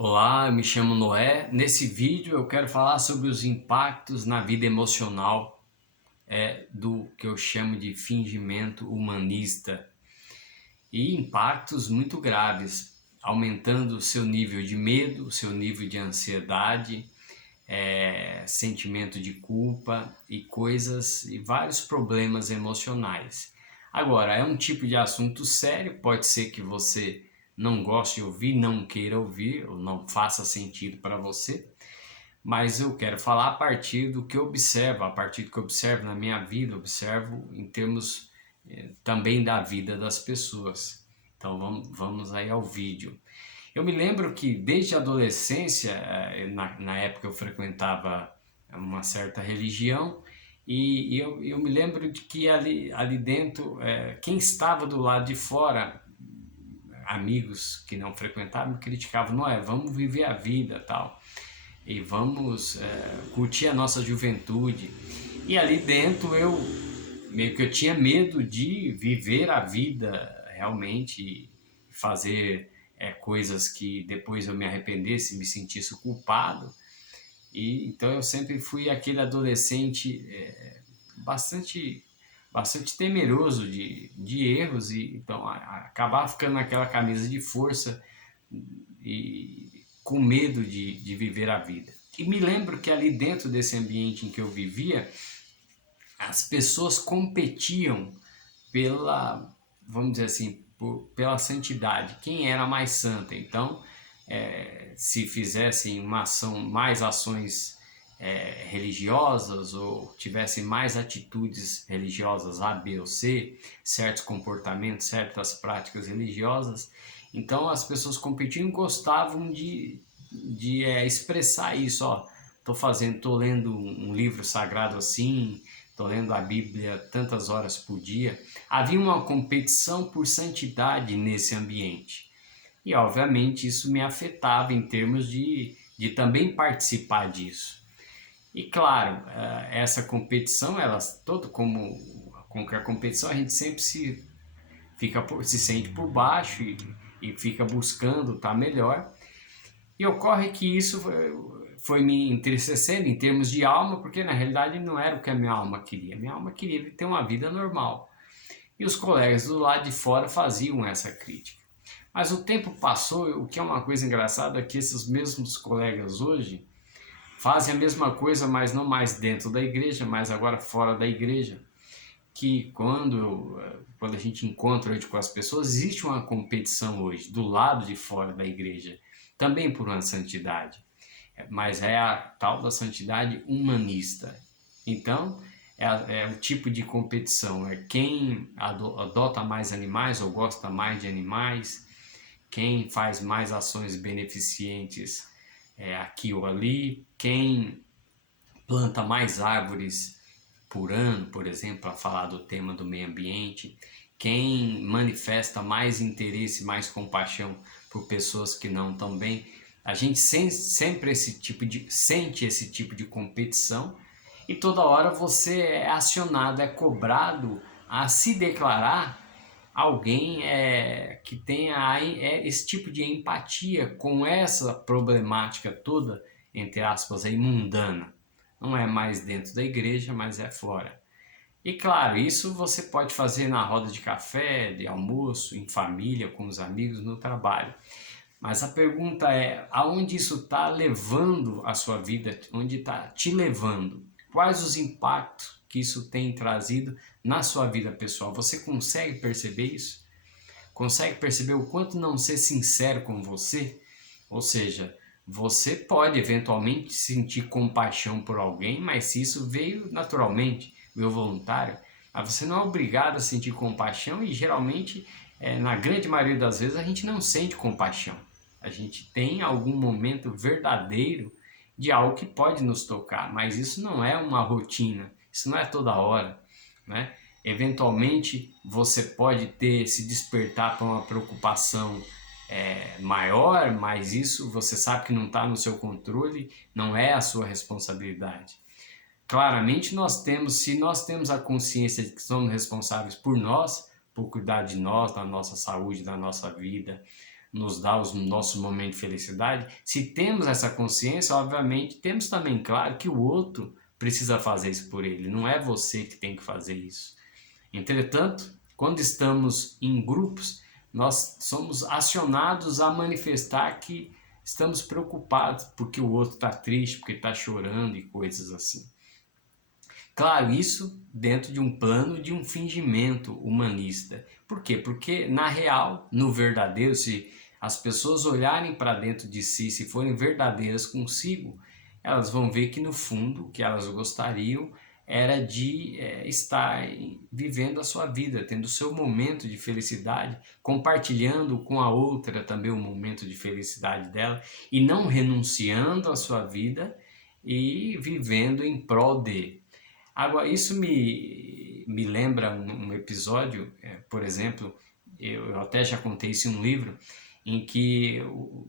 Olá, eu me chamo Noé. Nesse vídeo eu quero falar sobre os impactos na vida emocional do que eu chamo de fingimento humanista e impactos muito graves, aumentando o seu nível de medo, o seu nível de ansiedade, sentimento de culpa e coisas e vários problemas emocionais. Agora, é um tipo de assunto sério, pode ser que você não goste de ouvir, não queira ouvir, ou não faça sentido para você, mas eu quero falar a partir do que eu observo, a partir do que eu observo na minha vida, observo em termos também da vida das pessoas. Então vamos aí ao vídeo. Eu me lembro que desde a adolescência, na época eu frequentava uma certa religião, e eu me lembro de que ali dentro, quem estava do lado de fora, amigos que não frequentavam, me criticavam, não é, vamos viver a vida tal, e vamos curtir a nossa juventude. E ali dentro eu meio que eu tinha medo de viver a vida realmente e fazer coisas que depois eu me arrependesse, me sentisse culpado. E então eu sempre fui aquele adolescente bastante bastante temeroso de erros, e então acabar ficando naquela camisa de força e com medo de viver a vida. E me lembro que ali dentro desse ambiente em que eu vivia, as pessoas competiam pela, vamos dizer assim, pela santidade, quem era mais santa. Então, se fizessem uma ação, mais ações religiosas, ou tivessem mais atitudes religiosas A, B ou C, certos comportamentos, certas práticas religiosas, então as pessoas competiam e gostavam de expressar isso, ó, tô lendo um livro sagrado assim, tô lendo a Bíblia tantas horas por dia. Havia uma competição por santidade nesse ambiente. E obviamente isso me afetava em termos de também participar disso. E claro, essa competição, ela todo como qualquer competição, a gente sempre se sente por baixo e fica buscando estar melhor. E ocorre que isso foi me entristecendo em termos de alma, porque na realidade não era o que a minha alma queria. Minha alma queria ter uma vida normal. E os colegas do lado de fora faziam essa crítica. Mas o tempo passou, o que é uma coisa engraçada é que esses mesmos colegas hoje fazem a mesma coisa, mas não mais dentro da igreja, mas agora fora da igreja. Que quando a gente encontra hoje com as pessoas, existe uma competição hoje do lado de fora da igreja, também por uma santidade, mas é a tal da santidade humanista. Então, é o tipo de competição, é quem adota mais animais ou gosta mais de animais, quem faz mais ações beneficentes aqui ou ali, quem planta mais árvores por ano, por exemplo, para falar do tema do meio ambiente, quem manifesta mais interesse, mais compaixão por pessoas que não estão bem. A gente sempre sente esse tipo de competição, e toda hora você é acionado, é cobrado a se declarar alguém que tenha esse tipo de empatia com essa problemática toda, entre aspas, aí, mundana. Não é mais dentro da igreja, mas é fora. E claro, isso você pode fazer na roda de café, de almoço, em família, com os amigos, no trabalho. Mas a pergunta é, aonde isso está levando a sua vida? Onde está te levando? Quais os impactos que isso tem trazido na sua vida pessoal? Você consegue perceber isso? Consegue perceber o quanto não ser sincero com você? Ou seja, você pode eventualmente sentir compaixão por alguém, mas se isso veio naturalmente, veio voluntário, mas você não é obrigado a sentir compaixão, e geralmente, na grande maioria das vezes, a gente não sente compaixão. A gente tem algum momento verdadeiro de algo que pode nos tocar, mas isso não é uma rotina, isso não é toda hora, né? Eventualmente você pode se despertar para uma preocupação maior, mas isso você sabe que não está no seu controle, não é a sua responsabilidade. Claramente se nós temos a consciência de que somos responsáveis por nós, por cuidar de nós, da nossa saúde, da nossa vida, nos dá os nossos momentos de felicidade, se temos essa consciência, obviamente, temos também claro que o outro precisa fazer isso por ele, não é você que tem que fazer isso. Entretanto, quando estamos em grupos, nós somos acionados a manifestar que estamos preocupados porque o outro está triste, porque está chorando e coisas assim. Claro, isso dentro de um plano de um fingimento humanista. Por quê? Porque na real, no verdadeiro, se as pessoas olharem para dentro de si, se forem verdadeiras consigo, elas vão ver que no fundo o que elas gostariam era de estar vivendo a sua vida, tendo o seu momento de felicidade, compartilhando com a outra também o momento de felicidade dela e não renunciando à sua vida e vivendo em prol de. Agora, isso me lembra um episódio, por exemplo, eu até já contei isso em um livro, em que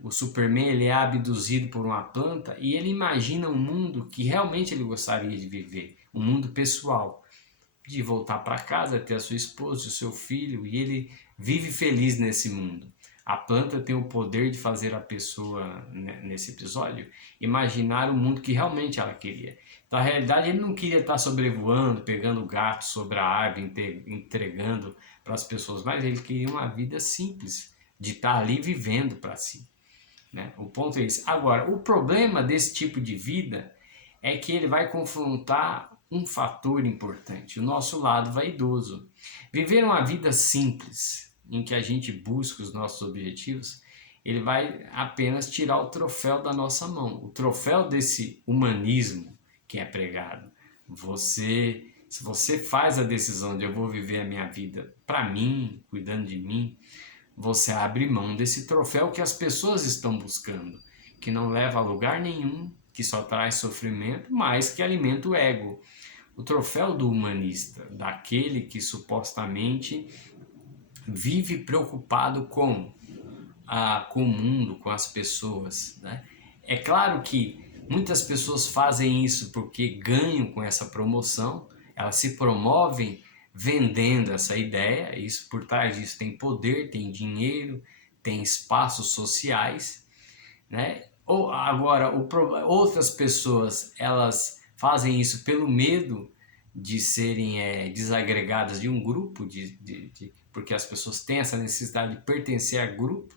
o Superman ele é abduzido por uma planta e ele imagina um mundo que realmente ele gostaria de viver, um mundo pessoal, de voltar para casa, ter a sua esposa, o seu filho, e ele vive feliz nesse mundo. A planta tem o poder de fazer a pessoa, nesse episódio, imaginar o mundo que realmente ela queria. Então, na realidade, ele não queria estar sobrevoando, pegando gato sobre a árvore, entregando para as pessoas, mas ele queria uma vida simples, de estar ali vivendo para si, né? O ponto é esse. Agora, o problema desse tipo de vida é que ele vai confrontar um fator importante, o nosso lado vaidoso. Viver uma vida simples, em que a gente busca os nossos objetivos, ele vai apenas tirar o troféu da nossa mão, o troféu desse humanismo que é pregado. Se você faz a decisão de eu vou viver a minha vida para mim, cuidando de mim, você abre mão desse troféu que as pessoas estão buscando, que não leva a lugar nenhum, que só traz sofrimento, mas que alimenta o ego. O troféu do humanista, daquele que supostamente vive preocupado com o mundo, com as pessoas, né? É claro que muitas pessoas fazem isso porque ganham com essa promoção, elas se promovem vendendo essa ideia, isso por trás disso tem poder, tem dinheiro, tem espaços sociais, né? Ou agora outras pessoas elas fazem isso pelo medo de serem desagregadas de um grupo, porque as pessoas têm essa necessidade de pertencer a grupo.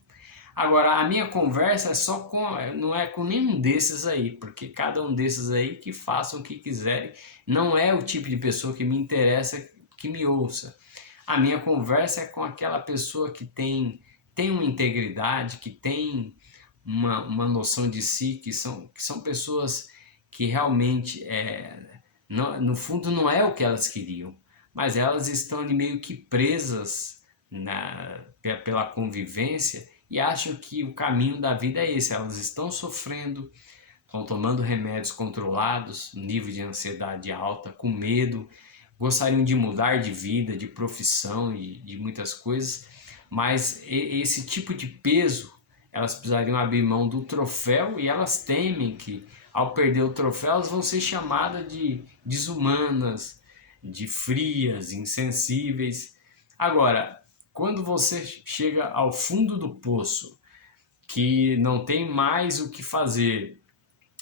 Agora, a minha conversa é só não é com nenhum desses aí, porque cada um desses aí que façam o que quiserem, não é o tipo de pessoa que me interessa que me ouça. A minha conversa é com aquela pessoa que tem uma integridade, que tem uma noção de si, que são pessoas que realmente, no fundo, não é o que elas queriam, mas elas estão ali meio que presas pela convivência e acham que o caminho da vida é esse. Elas estão sofrendo, estão tomando remédios controlados, nível de ansiedade alta, com medo, gostariam de mudar de vida, de profissão e de muitas coisas, mas esse tipo de peso, elas precisariam abrir mão do troféu e elas temem que, ao perder o troféu, elas vão ser chamadas de desumanas, de frias, insensíveis. Agora, quando você chega ao fundo do poço, que não tem mais o que fazer,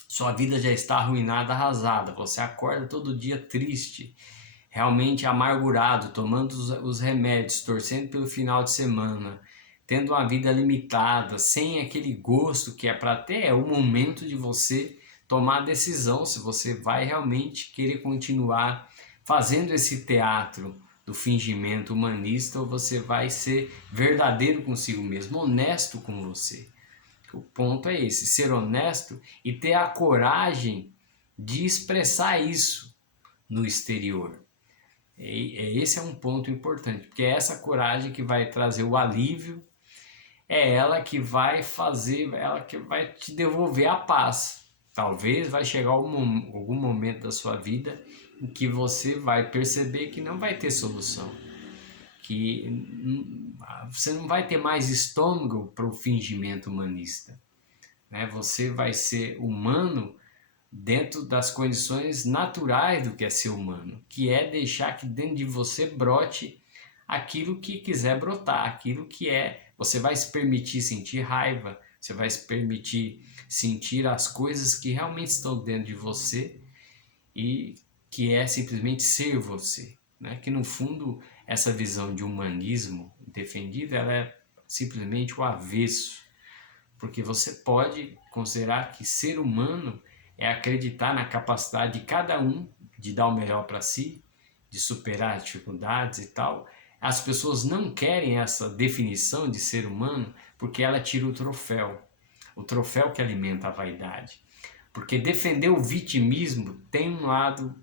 sua vida já está arruinada, arrasada, você acorda todo dia triste, realmente amargurado, tomando os remédios, torcendo pelo final de semana, tendo uma vida limitada, sem aquele gosto que é para ter, é o momento de você tomar a decisão se você vai realmente querer continuar fazendo esse teatro do fingimento humanista ou você vai ser verdadeiro consigo mesmo, honesto com você. O ponto é esse, ser honesto e ter a coragem de expressar isso no exterior. Esse é um ponto importante, porque é essa coragem que vai trazer o alívio, é ela que vai fazer, ela que vai te devolver a paz. Talvez vai chegar algum momento da sua vida em que você vai perceber que não vai ter solução, que você não vai ter mais estômago para o fingimento humanista, né? Você vai ser humano dentro das condições naturais do que é ser humano, que é deixar que dentro de você brote aquilo que quiser brotar, aquilo que é Você vai se permitir sentir raiva, você vai se permitir sentir as coisas que realmente estão dentro de você e que é simplesmente ser você, né? Que no fundo essa visão de humanismo defendida, ela é simplesmente o avesso, porque você pode considerar que ser humano é acreditar na capacidade de cada um de dar o melhor para si, de superar as dificuldades e tal. As pessoas não querem essa definição de ser humano porque ela tira o troféu que alimenta a vaidade. Porque defender o vitimismo tem um lado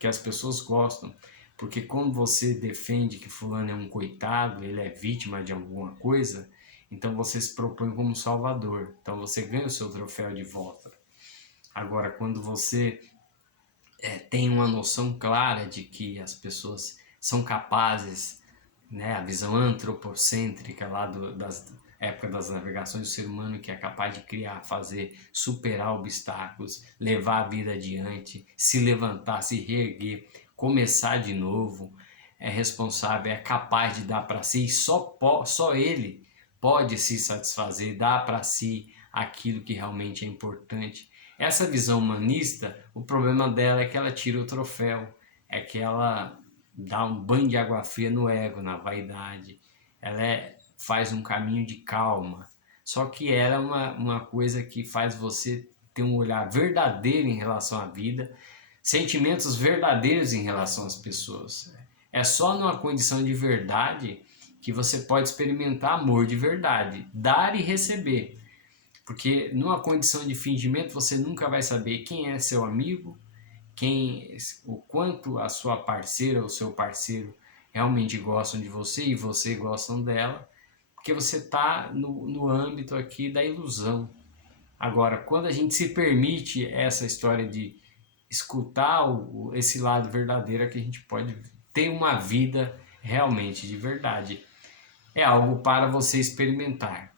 que as pessoas gostam, porque quando você defende que fulano é um coitado, ele é vítima de alguma coisa, então você se propõe como salvador, então você ganha o seu troféu de volta. Agora, quando você tem uma noção clara de que as pessoas são capazes, né, a visão antropocêntrica lá das época das navegações do ser humano, que é capaz de criar, fazer, superar obstáculos, levar a vida adiante, se levantar, se reerguer, começar de novo, é responsável, é capaz de dar para si, só ele pode se satisfazer, dar para si aquilo que realmente é importante. Essa visão humanista, o problema dela é que ela tira o troféu, é que ela dá um banho de água fria no ego, na vaidade. Faz um caminho de calma. Só que ela é uma coisa que faz você ter um olhar verdadeiro em relação à vida, sentimentos verdadeiros em relação às pessoas. É só numa condição de verdade que você pode experimentar amor de verdade, dar e receber. Porque numa condição de fingimento você nunca vai saber quem é seu amigo, o quanto a sua parceira ou seu parceiro realmente gostam de você e você gostam dela, porque você está no âmbito aqui da ilusão. Agora, quando a gente se permite essa história de escutar esse lado verdadeiro, é que a gente pode ter uma vida realmente de verdade. É algo para você experimentar.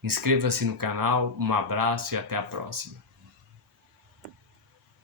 Inscreva-se no canal, um abraço e até a próxima.